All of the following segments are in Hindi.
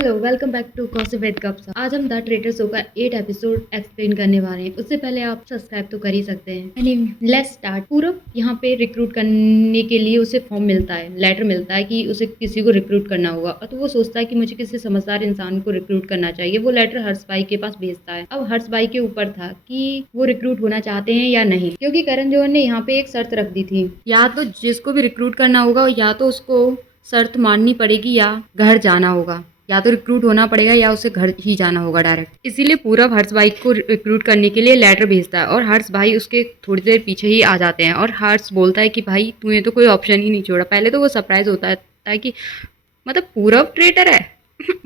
Hello, welcome back to gossip with gups. आज हम द ट्रेटर शो का 8 एपिसोड एक्सप्लेन करने वाले हैं। उससे पहले आप सब्सक्राइब तो कर ही सकते हैं। Let's start. पूरब यहाँ पे रिक्रूट करने के लिए उसे फॉर्म मिलता है, लेटर मिलता है कि उसे किसी को रिक्रूट करना होगा। और तो वो सोचता है कि मुझे किसी समझदार इंसान को रिक्रूट करना चाहिए। वो लेटर हर्ष भाई के पास भेजता है। अब हर्ष भाई के ऊपर था कि वो रिक्रूट होना चाहते हैं या नहीं, क्योंकि करण जौहर ने यहाँ पे एक शर्त रख दी थी, या तो जिसको भी रिक्रूट करना होगा या तो उसको शर्त माननी पड़ेगी या घर जाना होगा, या तो रिक्रूट होना पड़ेगा या उसे घर ही जाना होगा डायरेक्ट। इसीलिए पूरब हर्ष भाई को रिक्रूट करने के लिए लेटर भेजता है और हर्ष भाई उसके थोड़ी देर पीछे ही आ जाते हैं। और हर्ष बोलता है कि भाई तूने तो कोई ऑप्शन ही नहीं छोड़ा। पहले तो वो सरप्राइज होता है कि मतलब पूरब ट्रेटर है।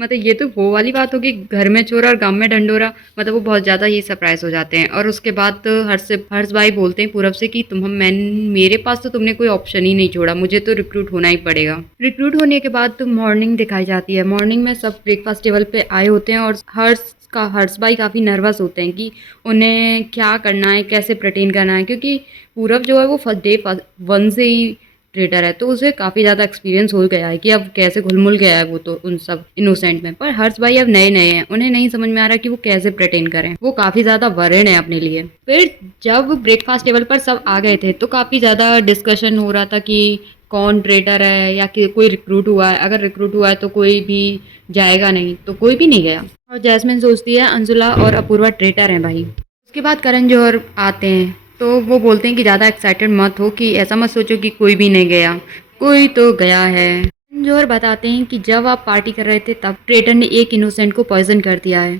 मतलब ये तो वो वाली बात होगी, घर में चोर और गांव में ढंडोरा। मतलब वो बहुत ज़्यादा ही सरप्राइज हो जाते हैं। और उसके बाद तो हर्ष भाई बोलते हैं पूरब से कि मेरे पास तो तुमने कोई ऑप्शन ही नहीं छोड़ा, मुझे तो रिक्रूट होना ही पड़ेगा। रिक्रूट होने के बाद तो मॉर्निंग दिखाई जाती है। मॉर्निंग में सब ब्रेकफास्ट टेबल पे आए होते हैं और हर्ष भाई काफ़ी नर्वस होते हैं कि उन्हें क्या करना है, कैसे प्रेटेंड करना है, क्योंकि पूरब जो है वो फर्स्ट डे 1 से ही ट्रेडर है, तो उसे काफ़ी ज़्यादा एक्सपीरियंस हो गया है कि अब कैसे घुल-मिल गया है वो तो उन सब इनोसेंट में। पर हर्ष भाई अब नए-नए हैं, उन्हें नहीं समझ में आ रहा कि वो कैसे प्रिटेंड करें। वो काफ़ी ज़्यादा वरीड हैं अपने लिए। फिर जब ब्रेकफास्ट टेबल पर सब आ गए थे तो काफ़ी ज़्यादा डिस्कशन हो रहा था कि कौन ट्रेडर है या कि कोई रिक्रूट हुआ है। अगर रिक्रूट हुआ है तो कोई भी जाएगा नहीं, तो कोई भी नहीं गया। और जैस्मिन सोचती है अंजुला और अपूर्वा ट्रेटर हैं भाई। उसके बाद करण जौहर आते हैं तो वो बोलते हैं कि ज़्यादा एक्साइटेड मत हो, कि ऐसा मत सोचो कि कोई भी नहीं गया, कोई तो गया है। जौहर बताते हैं कि जब आप पार्टी कर रहे थे तब ट्रेटर ने एक इनोसेंट को पॉइजन कर दिया है।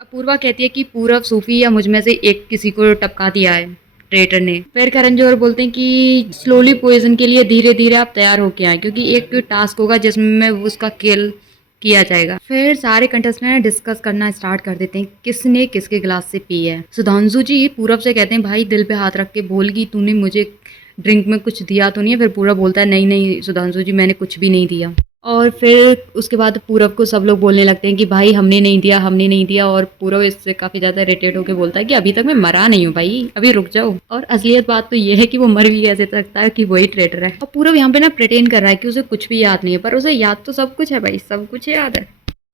अपूर्वा कहती है कि पूरब, सूफी या मुझ में से एक किसी को टपका दिया है ट्रेटर ने। फिर करण जौहर बोलते हैं कि स्लोली पॉइजन के लिए धीरे धीरे आप तैयार होके आए, क्योंकि एक टास्क होगा जिसमें उसका किल किया जाएगा। फिर सारे कंटेस्टेंट डिस्कस करना स्टार्ट कर देते हैं किसने किसके गिलास से पी है। सुधांशु जी पूरब से कहते हैं भाई दिल पे हाथ रख के बोल कि तूने मुझे ड्रिंक में कुछ दिया तो नहीं है। फिर पूरब बोलता है नहीं नहीं सुधांशु जी, मैंने कुछ भी नहीं दिया। और फिर उसके बाद पूरब को सब लोग बोलने लगते हैं कि भाई हमने नहीं दिया, हमने नहीं दिया। और पूरब इससे काफ़ी ज़्यादा इरिटेट होकर बोलता है कि अभी तक मैं मरा नहीं हूँ भाई, अभी रुक जाओ। और असलियत बात तो ये है कि वो मर भी कैसे सकता है कि वही ट्रेटर है। और पूरब यहाँ पे ना प्रिटेंड कर रहा है कि उसे कुछ भी याद नहीं है, पर उसे याद तो सब कुछ है भाई, सब कुछ याद है।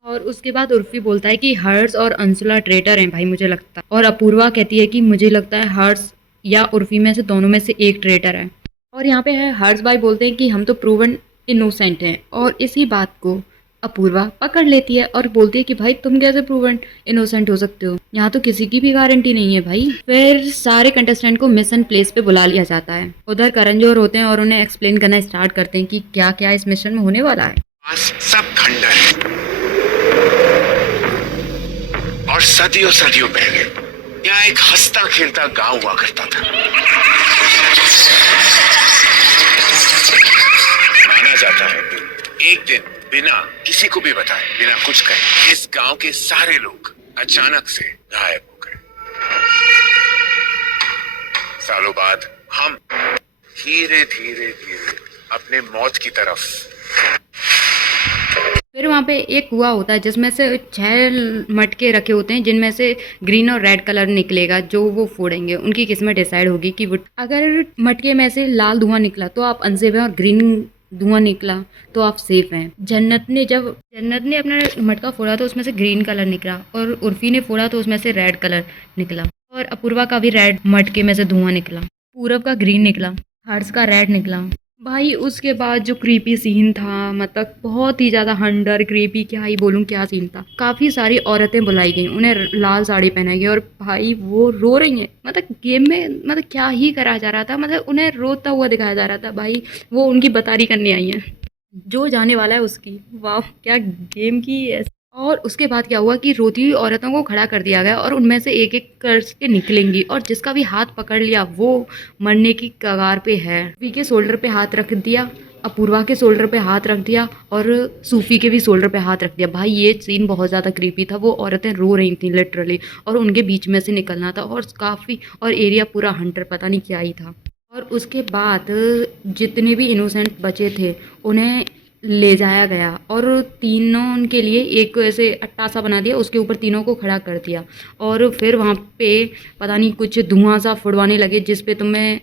और उसके बाद उर्फी बोलता है कि हर्ष और अंशुला ट्रेटर हैं भाई मुझे लगता है। और अपूर्वा कहती है कि मुझे लगता है हर्ष या उर्फी में से दोनों में से एक ट्रेटर है। और यहाँ पे है हर्ष भाई बोलते हैं कि हम तो प्रूवन इनोसेंट हैं। और इसी बात को अपूर्वा पकड़ लेती है और बोलती है कि भाई तुम कैसे प्रूवन इनोसेंट हो सकते हो, यहाँ तो किसी की भी गारंटी नहीं है भाई। फिर सारे कंटेस्टेंट को मिशन प्लेस पे बुला लिया जाता है। उधर करण जौहर होते हैं और उन्हें एक्सप्लेन करना स्टार्ट करते हैं कि क्या क्या इस मिशन में होने वाला है। सब खंडर है और सदियों सदियों पहले यहाँ एक हंसता खेलता गांव हुआ करता था। माना जाता है एक दिन बिना किसी को भी बताए, बिना कुछ कहे, इस गांव के सारे लोग अचानक से गायब हो गए। सालों बाद हम धीरे धीरे धीरे अपने मौत की तरफ। फिर वहाँ पे एक कुआं होता है जिसमें से 6 मटके रखे होते हैं, जिनमें से ग्रीन और रेड कलर निकलेगा। जो वो फोड़ेंगे उनकी किस्मत डिसाइड होगी कि वो, अगर मटके में से लाल धुआं निकला तो आप अनसेफ हैं और ग्रीन धुआं निकला तो आप सेफ हैं। जन्नत ने अपना मटका फोड़ा तो उसमें से ग्रीन कलर निकला, और उर्फी ने फोड़ा तो उसमें से रेड कलर निकला, और अपूर्वा का भी रेड मटके में से धुआं निकला, पूरब का ग्रीन निकला, हर्ष का रेड निकला भाई। उसके बाद जो क्रीपी सीन था, मतलब बहुत ही ज़्यादा हंडर क्रीपी, क्या ही बोलूँ क्या सीन था। काफ़ी सारी औरतें बुलाई गई, उन्हें लाल साड़ी पहनाई गई और भाई वो रो रही हैं। मतलब गेम में मतलब क्या ही करा जा रहा था, मतलब उन्हें रोता हुआ दिखाया जा रहा था भाई। वो उनकी बतारी करने आई हैं, जो जाने वाला है उसकी। वाह क्या गेम की। और उसके बाद क्या हुआ कि रोती हुई औरतों को खड़ा कर दिया गया और उनमें से एक एक करके निकलेंगी, और जिसका भी हाथ पकड़ लिया वो मरने की कगार पे है। वी के शोल्डर पे हाथ रख दिया, अपूर्वा के शोल्डर पे हाथ रख दिया, और सूफी के भी शोल्डर पे हाथ रख दिया। भाई ये सीन बहुत ज़्यादा क्रीपी था। वो औरतें रो रही थी लिटरली, और उनके बीच में से निकलना था, और काफ़ी, और एरिया पूरा हंटर पता नहीं क्या ही था। और उसके बाद जितने भी इनोसेंट बचे थे उन्हें ले जाया गया, और तीनों के लिए एक ऐसे अट्टा सा बना दिया, उसके ऊपर तीनों को खड़ा कर दिया। और फिर वहाँ पे पता नहीं कुछ धुआं सा फुड़वाने लगे, जिस पे तुम्हें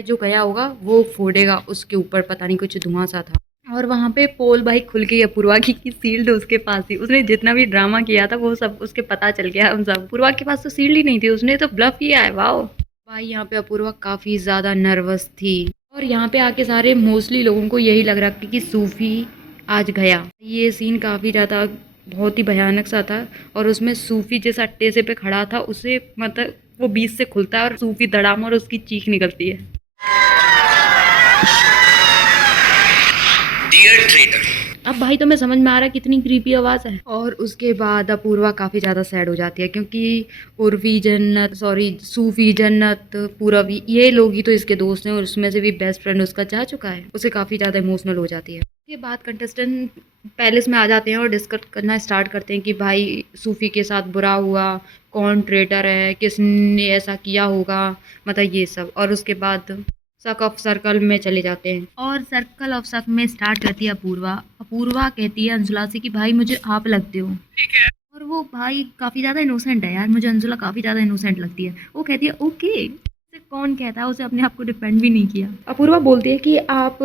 जो गया होगा वो फोड़ेगा, उसके ऊपर पता नहीं कुछ धुआं सा था। और वहाँ पे पोल भाई खुल गई अपूर्वा की शील्ड उसके पास थी। उसने जितना भी ड्रामा किया था वो सब उसके पता चल गया। हम सब अपूर्वा के पास तो शील्ड ही नहीं थी, उसने तो ब्लफ किया है। वाओ भाई, यहाँ पे अपूर्वा काफ़ी ज़्यादा नर्वस थी। और यहाँ पे आके सारे मोस्टली लोगों को यही लग रहा कि सूफी आज गया। ये सीन काफ़ी ज़्यादा बहुत ही भयानक सा था। और उसमें सूफी जिस अट्टे से पे खड़ा था उसे मतलब वो बीच से खुलता है और सूफी धड़ाम और उसकी चीख निकलती है। डियर ट्रेटर, अब भाई तुम्हें समझ में आ रहा है कितनी क्रीपी आवाज़ है। और उसके बाद अपूर्वा काफ़ी ज़्यादा सैड हो जाती है क्योंकि सूफी, जन्नत, पूरबी, ये लोग ही तो इसके दोस्त हैं और उसमें से भी बेस्ट फ्रेंड उसका जा चुका है। उसे काफ़ी ज़्यादा इमोशनल हो जाती है। उसके बाद कंटेस्टेंट पैलेस में आ जाते हैं और डिस्कस करना स्टार्ट करते हैं कि भाई सूफी के साथ बुरा हुआ, कौन ट्रेटर है, किसने ऐसा किया होगा, मतलब ये सब। और उसके बाद शक ऑफ सर्कल में चले जाते हैं और सर्कल ऑफ शक में स्टार्ट करती है अपूर्वा। अपूर्वा कहती है अंशुला से कि भाई मुझे आप लगते हो। ठीक है। और वो भाई काफ़ी ज़्यादा इनोसेंट है यार, मुझे अंशुला काफ़ी ज़्यादा इनोसेंट लगती है। वो कहती है ओके। उसे कौन कहता है, उसे अपने आप को डिपेंड भी नहीं किया। अपूर्वा बोलती है कि आप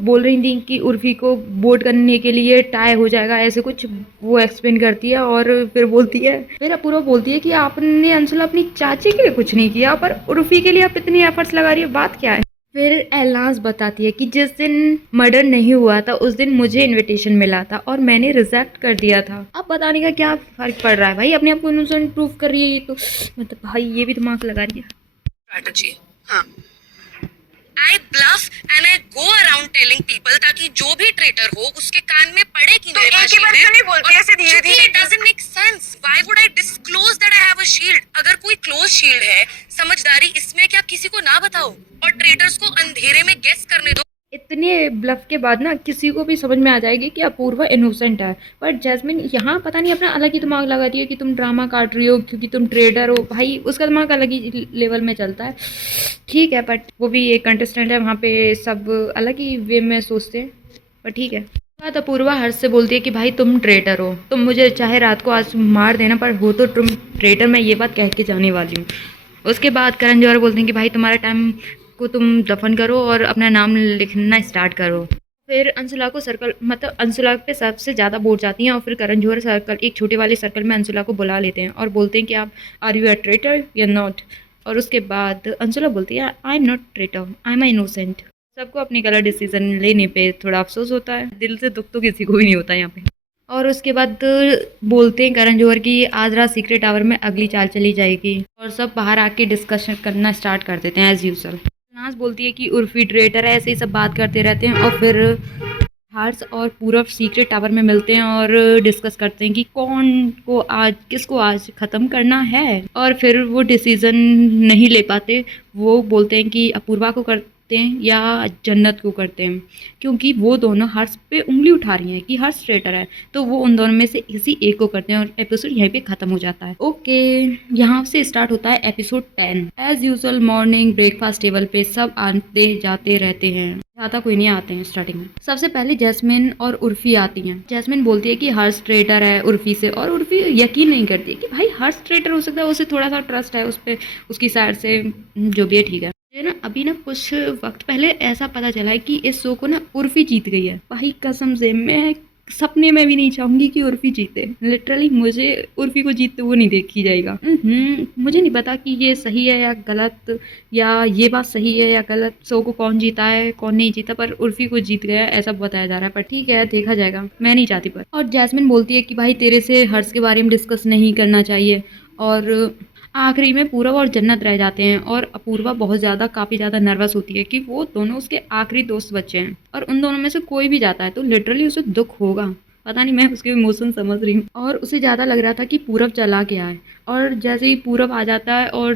बोल रही थी कि उर्फी को वोट करने के लिए टाई हो जाएगा, ऐसे कुछ वो एक्सप्लेन करती है। और फिर अपूर्वा बोलती है कि आपने अंशुला अपनी चाची के लिए कुछ नहीं किया पर उर्फी के लिए आप इतनी एफर्ट्स लगा रही है, बात क्या है। फिर एलनाज बताती है कि जिस दिन मर्डर नहीं हुआ था उस दिन मुझे इनविटेशन मिला था और मैंने रिजेक्ट कर दिया था। अब बताने का क्या फर्क पड़ रहा है भाई, अपने आप को इनोसेंट प्रूव कर रही है ये तो, मतलब भाई ये भी दिमाग लगा रही है। स्ट्रैटेजी, हाँ। I bluff and I go around telling people ताकि जो भी ट्रेटर हो उसके कान में पड़े कि मेरे पास शील्ड है। नहीं बोलती ऐसे धीरे-धीरे। It doesn't make sense. Why would I disclose that I have a shield? अगर कोई क्लोज शील्ड है, समझदारी इसमें क्या किसी को ना बताओ और ट्रेटर्स को अंधेरे में गेस करने दो। इतने ब्लफ के बाद ना किसी को भी समझ में आ जाएगी कि अपूर्वा इनोसेंट है। पर जैस्मिन यहाँ पता नहीं अपना अलग ही दिमाग लगा रही है कि तुम ड्रामा काट रही हो क्योंकि तुम ट्रेडर हो। भाई उसका दिमाग अलग ही लेवल में चलता है। ठीक है, बट वो भी एक कंटेस्टेंट है, वहाँ पे सब अलग ही वे में सोचते हैं, पर ठीक है। बात अपूर्वा हर्ष से बोलती है कि भाई तुम ट्रेटर हो, तुम मुझे चाहे रात को आज मार देना पर हो तो तुम ट्रेटर, मैं ये बात कह के जाने वाली हूँ। उसके बाद करण जौहर बोलते हैं कि भाई तुम्हारा टाइम को तुम दफन करो और अपना नाम लिखना स्टार्ट करो। फिर अंशुला को सर्कल मतलब अंशुला पे सबसे ज़्यादा वोट जाती हैं और फिर करण जौहर सर्कल एक छोटे वाले सर्कल में अंशुला को बुला लेते हैं और बोलते हैं कि आप आर यू अ ट्रेटर या नॉट। और उसके बाद अंशुला बोलती है I am not traitor, I am innocent. सबको अपनी गलत डिसीजन लेने पे थोड़ा अफसोस होता है, दिल से दुख तो किसी को भी नहीं होता यहाँ पे। और उसके बाद बोलते हैं करण जौहर की आज रात सीक्रेट टावर में अगली चाल चली जाएगी और सब बाहर आके डिस्कशन करना स्टार्ट कर देते हैं एज यूजुअल। नाज बोलती है कि उर्फी ट्रेटर है, ऐसे ही सब बात करते रहते हैं और फिर हर्ष और पूरब सीक्रेट टावर में मिलते हैं और डिस्कस करते हैं कि किसको आज ख़त्म करना है। और फिर वो डिसीज़न नहीं ले पाते, वो बोलते हैं कि अपूर्वा को करते हैं या जन्नत को करते हैं, क्योंकि वो दोनों हर्ष पे उंगली उठा रही हैं कि हर्ष ट्रेटर है, तो वो उन दोनों में से किसी एक को करते हैं और एपिसोड यहीं पे ख़त्म हो जाता है। ओके, यहाँ से स्टार्ट होता है episode 10। As usual morning breakfast table पे सब आते जाते रहते हैं, ज़्यादा कोई नहीं आते हैं स्टार्टिंग में। सबसे पहले जैस्मिन और उर्फी आती हैं। जैस्मिन बोलती है कि हर्ष ट्रेटर है उर्फी से, और उर्फी यकीन नहीं करती कि भाई हर्ष ट्रेटर हो सकता है, उसे थोड़ा सा ट्रस्ट है उस पर, उसकी साइड से जो भी है ठीक है। मुझे ना अभी ना कुछ वक्त पहले ऐसा पता चला है कि इस शो को ना उर्फी जीत गई है। भाई कसम से मैं सपने में भी नहीं चाहूंगी कि उर्फी जीते। लिटरली मुझे उर्फी को जीतते हुए नहीं देखी जाएगा। मुझे नहीं पता कि ये सही है या गलत, या ये बात सही है या गलत, शो को कौन जीता है कौन नहीं जीता, पर उर्फी को जीत गया ऐसा बताया जा रहा है। पर ठीक है, देखा जाएगा, मैं नहीं चाहती पर। और जैस्मिन बोलती है कि भाई तेरे से हर्ष के बारे में डिस्कस नहीं करना चाहिए। और आखिरी में पूरब और जन्नत रह जाते हैं और अपूर्वा काफ़ी ज़्यादा नर्वस होती है कि वो दोनों उसके आखिरी दोस्त बच्चे हैं और उन दोनों में से कोई भी जाता है तो लिटरली उसे दुख होगा। पता नहीं, मैं उसके इमोशन समझ रही हूँ। और उसे ज़्यादा लग रहा था कि पूरब चला गया है, और जैसे ही पूरब आ जाता है और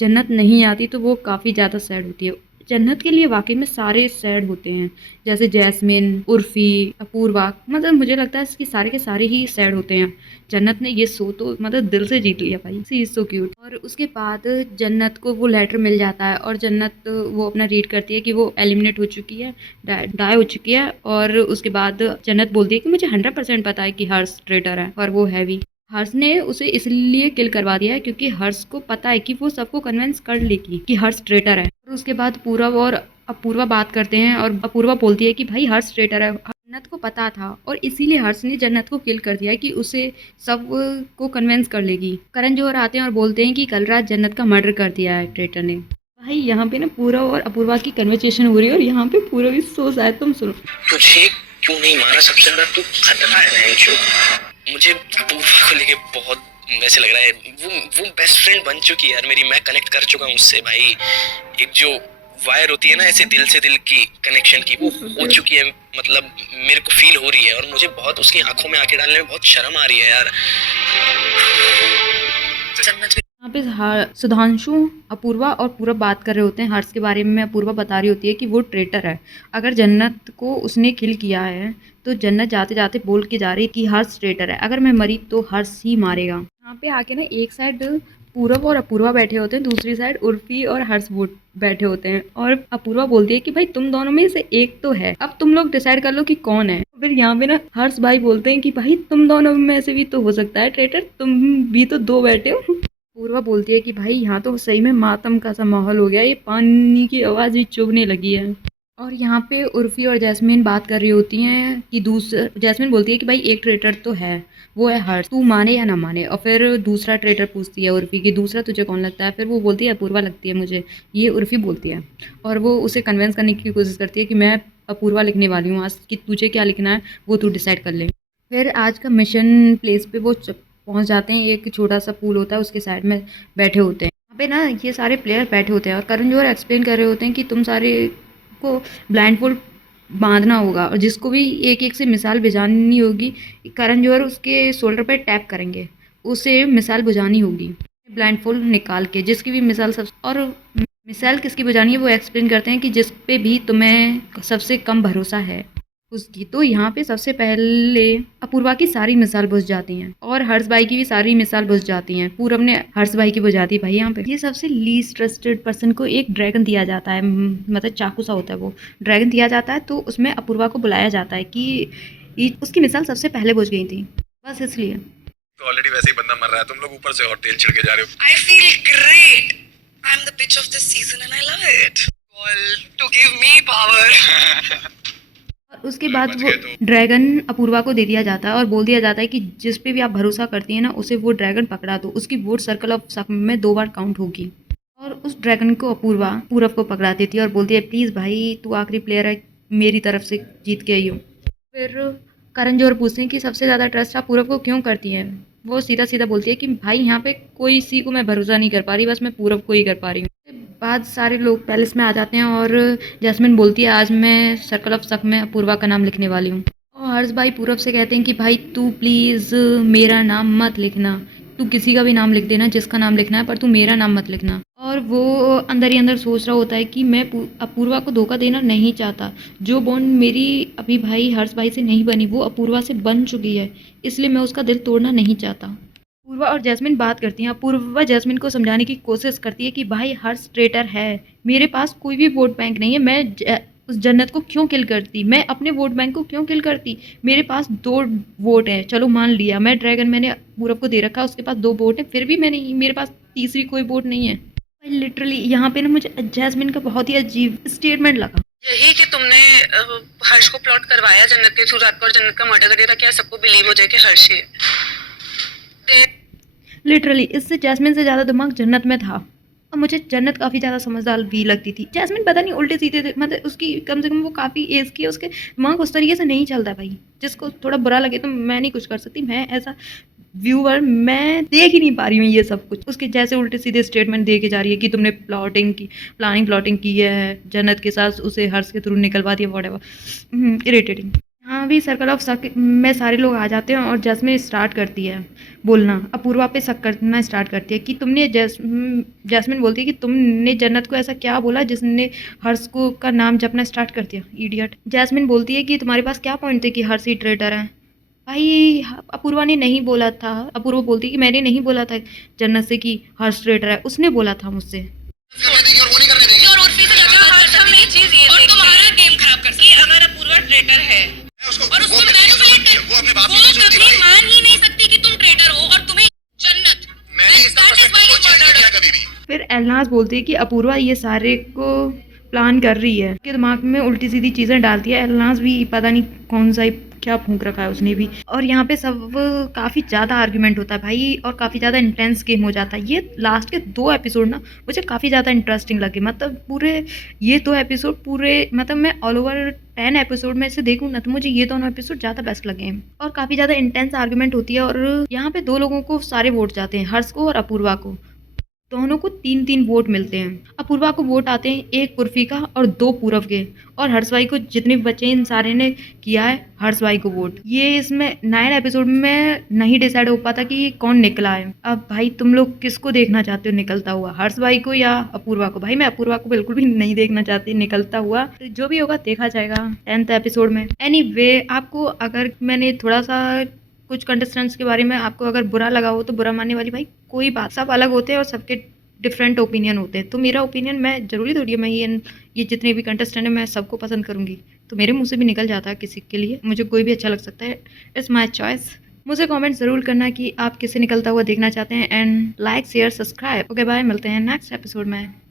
जन्नत नहीं आती तो वो काफ़ी ज़्यादा सैड होती है। जन्नत के लिए वाकई में सारे सैड होते हैं, जैसे जैस्मिन, उर्फी, अपूर्वा, मतलब मुझे लगता है इसकी सारे के सारे ही सैड होते हैं। जन्नत ने ये शो तो मतलब दिल से जीत लिया भाई, सी इज सो क्यूट। और उसके बाद जन्नत को वो लेटर मिल जाता है और जन्नत वो अपना रीड करती है कि वो एलिमिनेट हो चुकी है, डाई हो चुकी है। और उसके बाद जन्नत बोलती है कि मुझे 100% पता है कि हर्ष ट्रेटर है और वो है भी। हर्ष ने उसे इसलिए किल करवा दिया है क्योंकि हर्ष को पता है कि वो सबको कन्विंस कर लेगी कि हर्ष ट्रेटर है। और उसके बाद पूरब और अपूर्वा बात करते हैं और अपूर्वा बोलती है कि भाई हर्ष ट्रेटर है। जन्नत को पता था और इसीलिए हर्ष ने जन्नत को किल कर दिया कि उसे सब को कन्विंस कर लेगी। करण जौहर आते हैं और बोलते हैं कि कल रात जन्नत का मर्डर कर दिया है ट्रेटर ने। भाई यहाँ पे ना पूरब और अपूर्वा की कन्वर्सेशन हो रही है और यहाँ पे पूरब भी सो शायद तुम सुनो। तुझे क्यों नहीं मारा? सबसे ज्यादा तू खतरा है ना अंशु। मुझे अपूर्वा को लेके बहुत वैसे लग रहा है, वो बेस्ट फ्रेंड बन चुकी है यार मेरी। मैं कनेक्ट कर चुका हूँ उससे भाई। एक जो वायर होती है ना ऐसे दिल से दिल की कनेक्शन की, वो हो चुकी है। मतलब मेरे को फील हो रही है और मुझे बहुत उसकी आंखों में आंखें डालने में बहुत शर्म आ रही है यार। यहाँ पे सुधांशु, अपूर्वा और पूरब बात कर रहे होते हैं हर्ष के बारे में। अपूर्वा बता रही होती है कि वो ट्रेटर है, अगर जन्नत को उसने किल किया है तो जन्नत जाते जाते बोल के जा रही है कि हर्ष ट्रेटर है, अगर मैं मरी तो हर्ष ही मारेगा। यहाँ पे आके ना एक साइड पूरब और अपूर्वा बैठे होते हैं, दूसरी साइड उर्फी और हर्ष बैठे होते हैं और अपूर्वा बोलती है कि भाई तुम दोनों में से एक तो है, अब तुम लोग डिसाइड कर लो कि कौन है। फिर यहाँ पे ना हर्ष भाई बोलते हैं कि भाई तुम दोनों में से भी तो हो सकता है ट्रेटर, तुम भी तो दो बैठे हो। पूर्वा बोलती है कि भाई यहाँ तो सही में मातम का सा माहौल हो गया, ये पानी की आवाज़ भी चुभने लगी है। और यहाँ पे उर्फी और जैस्मिन बात कर रही होती हैं कि जैस्मिन बोलती है कि भाई एक ट्रेटर तो है, वो है हर्ष, तू माने या ना माने। और फिर दूसरा ट्रेटर पूछती है उर्फी कि दूसरा तुझे कौन लगता है? फिर वो बोलती है अपूर्वा लगती है मुझे, ये उर्फी बोलती है। और वो उसे कन्विंस करने की कोशिश करती है कि मैं अपूर्वा लिखने वाली हूँ आज, कि तुझे क्या लिखना है वो तू डिसाइड कर ले। फिर आज का मिशन प्लेस पे वो पहुंच जाते हैं। एक छोटा सा पूल होता है, उसके साइड में बैठे होते हैं। यहाँ पे ना ये सारे प्लेयर बैठे होते हैं और करण जौहर एक्सप्लेन कर रहे होते हैं कि तुम सारे को ब्लाइंडफोल्ड बांधना होगा और जिसको भी एक एक से मिसाल बुझानी होगी, करण जौहर उसके शोल्डर पर टैप करेंगे, उसे मिसाल बुझानी होगी ब्लाइंडफोल्ड निकाल के। जिसकी भी मिसाल और मिसाल किसकी बुझानी है वो एक्सप्लेन करते हैं कि जिस पे भी तुम्हें सबसे कम भरोसा है उसकी। तो यहाँ पे सबसे पहले अपूर्वा की सारी मिसाल बुझ जाती हैं और हर्ष भाई की भी सारी मिसाल बुझ जाती हैं। पूरब ने हर्ष भाई की बुझा दी। भाई यहाँ पे ये सबसे लीस्ट ट्रस्टेड पर्सन को एक ड्रैगन दिया जाता है, मतलब चाकू सा होता है, वो ड्रैगन दिया जाता है। तो उसमें अपूर्वा को बुलाया जाता है कि उसकी मिसाल सबसे पहले बुझ गई थी, बस इसलिए। तो ऑलरेडी वैसे ही बंदा मर रहा है, तुम लोग ऊपर से और तेल छिड़के जा रहे हो। I feel great. I'm the bitch of this season and I love it. All to give me power. और उसके बाद वो ड्रैगन अपूर्वा को दे दिया जाता है और बोल दिया जाता है कि जिस पे भी आप भरोसा करती हैं ना उसे वो ड्रैगन पकड़ा दो, उसकी वोट सर्कल ऑफ सक में 2 बार काउंट होगी। और उस ड्रैगन को अपूर्वा पूरब को पकड़ा देती है और बोलती है प्लीज़ भाई तू आखिरी प्लेयर है, मेरी तरफ से जीत के आई हो। फिर करण जौहर पूछते हैं कि सबसे ज़्यादा ट्रस्ट आप पूरब को क्यों करती हैं? वो सीधा सीधा बोलती है कि भाई यहाँ पे कोई सी को मैं भरोसा नहीं कर पा रही, बस मैं पूरब को ही कर पा रही हूँ। बाद सारे लोग पैलेस में आ जाते हैं और जैस्मिन बोलती है आज मैं सर्कल ऑफ सक में अपूर्वा का नाम लिखने वाली हूँ। और हर्ष भाई पूरब से कहते हैं कि भाई तू प्लीज़ मेरा नाम मत लिखना, तू किसी का भी नाम लिख देना जिसका नाम लिखना है, पर तू मेरा नाम मत लिखना। और वो अंदर ही अंदर सोच रहा होता है कि मैं अपूर्वा को धोखा देना नहीं चाहता। जो बॉन्ड मेरी अभी भाई हर्ष भाई से नहीं बनी वो अपूर्वा से बन चुकी है, इसलिए मैं उसका दिल तोड़ना नहीं चाहता। अपूर्वा और जैस्मिन बात करती हैं। अपूर्वा जैस्मिन को समझाने की कोशिश करती है कि भाई हर्ष ट्रेटर है, मेरे पास कोई भी वोट बैंक नहीं है, मैं उस जन्नत को क्यों किल करती, मैं अपने वोट बैंक को क्यों किल करती, मेरे पास 2 वोट हैं, चलो मान लिया मैं ड्रैगन मैंने पूरब को दे रखा, उसके पास 2 वोट है, फिर भी मेरे पास तीसरी कोई वोट नहीं है। लिटरली यहाँ पे ना मुझे जैस्मिन का बहुत ही अजीब स्टेटमेंट लगा। यही कि तुमने हर्ष को प्लॉट करवाया जन्नत के थ्रू रात को और जन्नत का मर्डर कर दिया था, क्या सबको बिलीव हो जाए कि हर्ष ही है? लिटरली इससे जैस्मिन से ज़्यादा दिमाग जन्नत में था और मुझे जन्नत काफ़ी ज़्यादा समझदार भी लगती थी। जैस्मिन पता नहीं उल्टे सीधे थे, मतलब उसकी कम से कम वो काफ़ी एज की है, उसके दिमाग उस तरीके से नहीं चलता भाई। जिसको थोड़ा बुरा लगे तो मैं नहीं कुछ कर सकती, मैं ऐसा व्यूअर मैं देख ही नहीं पा रही हूँ ये सब कुछ। उसके जैसे उल्टे सीधे स्टेटमेंट दे के जा रही है कि तुमने प्लानिंग की है जन्नत के साथ, उसे हर्ष के थ्रू निकलवा दिया, व्हाटएवर, इरिटेटिंग। हाँ भी सर्कल ऑफ शक में सारे लोग आ जाते हैं और जैस्मिन स्टार्ट करती है बोलना, अपूर्वा पे शक करना स्टार्ट करती है कि तुमने जैस्मिन बोलती है कि तुमने जन्नत को ऐसा क्या बोला जिसने हर्ष को का नाम जपना स्टार्ट कर दिया, इडियट। जैस्मिन बोलती है कि तुम्हारे पास क्या पॉइंट थे कि हर्ष ही ट्रेटर है। भाई अपूर्वा ने नहीं बोला था, अपूर्वा बोलती है कि मैंने नहीं बोला था जन्नत से कि हर्ष ट्रेटर है, उसने बोला था मुझसे। और तुम्हारा गेम खराब कर सकती अगर अपूर्वा ट्रेटर है और उसको मैनिपुलेट कर, वो कभी मान ही नहीं सकती कि तुम ट्रेटर हो और एलनाज बोलती है कि अपूर्वा ये सारे को प्लान कर रही है, उसके दिमाग में उल्टी सीधी चीज़ें डालती है। एलनाज भी पता नहीं कौन सा क्या फूंक रखा है उसने भी। और यहाँ पे सब काफ़ी ज़्यादा आर्ग्यूमेंट होता है भाई, और काफ़ी ज़्यादा इंटेंस गेम हो जाता है। ये लास्ट के 2 एपिसोड ना मुझे काफ़ी ज़्यादा इंटरेस्टिंग लगे। मतलब पूरे ये 2 एपिसोड पूरे, मतलब मैं ऑल ओवर 10 एपिसोड में से देखूँ ना तो मुझे ये दोनों एपिसोड ज़्यादा बेस्ट लगे हैं। और काफ़ी ज़्यादा इंटेंस आर्ग्यूमेंट होती है। और यहाँ पे 2 लोगों को सारे वोट जाते हैं, हर्ष को और अपूर्वा को। दोनों को 3-3 वोट मिलते हैं। अपूर्वा को वोट आते हैं 1 कुर्फी का और 2 पूरव के, और हर्ष भाई को जितने भी बच्चे इन सारे ने किया है हर्ष भाई को वोट। ये इसमें 9 एपिसोड में नहीं डिसाइड हो पाता कि कौन निकला है। अब भाई तुम लोग किसको देखना चाहते हो निकलता हुआ, हर्ष भाई को या अपूर्वा को? भाई मैं अपूर्वा को बिल्कुल भी नहीं देखना चाहती निकलता हुआ, तो जो भी होगा देखा जाएगा 10th एपिसोड में। एनीवे, आपको अगर मैंने थोड़ा सा कुछ कंटेस्टेंट्स के बारे में आपको अगर बुरा लगा हो तो बुरा मानने वाली भाई कोई बात, सब अलग होते हैं और सबके डिफरेंट ओपिनियन होते हैं। तो मेरा ओपिनियन मैं जरूरी थोड़ी है मैं ये जितने भी कंटेस्टेंट हैं मैं सबको पसंद करूंगी, तो मेरे मुंह से भी निकल जाता है किसी के लिए, मुझे कोई भी अच्छा लग सकता है। It's my choice. मुझे कमेंट ज़रूर करना कि आप किसे निकलता हुआ देखना चाहते हैं। And like share subscribe. Okay bye, मिलते हैं नेक्स्ट एपिसोड में।